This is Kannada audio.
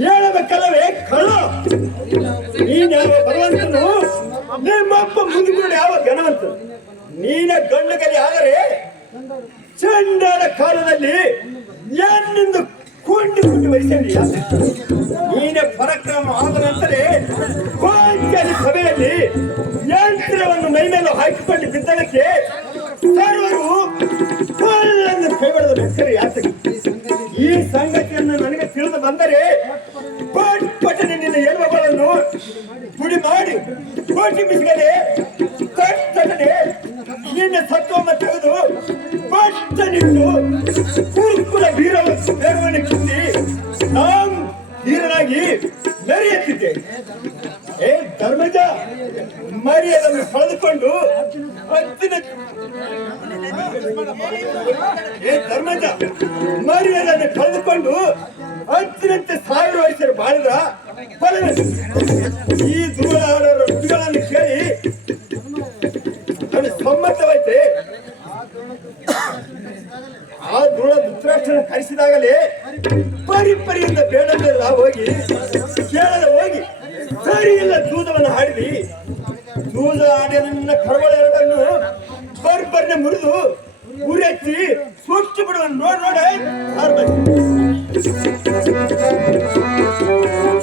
ಹೇಳಬೇಕಲ್ಲವೇ ಕಳ್ಳ? ನೀನ್ ಯಾವ ಭಗವಂತನು, ನಿಮ್ಮಪ್ಪ ಮುಂದುಗಡೆ ಯಾವ ಘನವಂತ? ನೀನ ಗಂಡಗಲಿ ಆದರೆ ಚಂಡನ ಕಾಲದಲ್ಲಿ ಎನ್ನಿಂದ ಕೊಂಡು ವಹಿಸಿದೀಯ. ನೀನ ಪರಾಕ್ರಮ ಆದ ನಂತರ ಕೊಂಚಲಿ ಸಭೆಯಲ್ಲಿ ಯಂತ್ರವನ್ನು ಮೈಮೇಲೆ ಹಾಕಿಕೊಂಡು ಬಿದ್ದದಕ್ಕೆ ಸರ್ವರು ಕಳ್ಳನ್ನು ಕೈಗೊಳ್ಳದ ಹೆಸರು ಯಾತಕ್ಕೆ? ಈ ಸಂಗತಿಯನ್ನು ನನಗೆ ತಿಳಿದು ಬಂದರೆ ಪಟ್ಟನೆ ನಿನ್ನ ಎಲುಬುಗಳನ್ನು ಪುಡಿ ಮಾಡಿ ಕೋಟಿ ಬಿಸಿಗಡೆ ತಟ್ಟನೆ ನಿನ್ನ ಸತ್ವವನ್ನು ತೆಗೆದು ಪಟ್ಟನಿಟ್ಟು ಕುರುಕುಲ ಬೇರವನ್ನು ಕಿತ್ತಿ ನಾಂ ಹೀರನಾಗಿ ಮೆರೆಯುತ್ತಿದ್ದೆ. ಏ ಧರ್ಮಜ, ಮರ್ಯಾದನ್ನು ಕಳೆದುಕೊಂಡು ಮರ್ಯಾದನ್ನು ಕಳೆದುಕೊಂಡು ಹತ್ತಿನಂತೆ 1000 ವರ್ಷ ಬಾಳಿದ ಫಲವೇ ಈ ಧೂಳಾಡರ ನುಡಿಗಳನ್ನು ಕೇಳಿ ನನಗೆ ಸಮ್ಮತವೈತೆ. ಆ ಧೂಳ ಧೃತರಾಷ್ಟ್ರನ ಕರೆಸಿದಾಗಲೇ ಪರಿಪರಿಯಿಂದ ಬೇಡದೆಲ್ಲ ಹೋಗಿ ಕೇಳದ ಹೋಗಿ ಸರಿ ಇಲ್ಲ ದೂದವನ್ನು ಹಾಡಿದಿ. ದೂದ ಆಡಿಯ ನನ್ನ ಕರವಳೆರಡನ್ನು ಬರ್ಬರ್ನೆ ಮುರಿದು ಉರೆಚ್ಚಿ ಸುಟ್ಟು ಬಿಡುವ ನೋಡ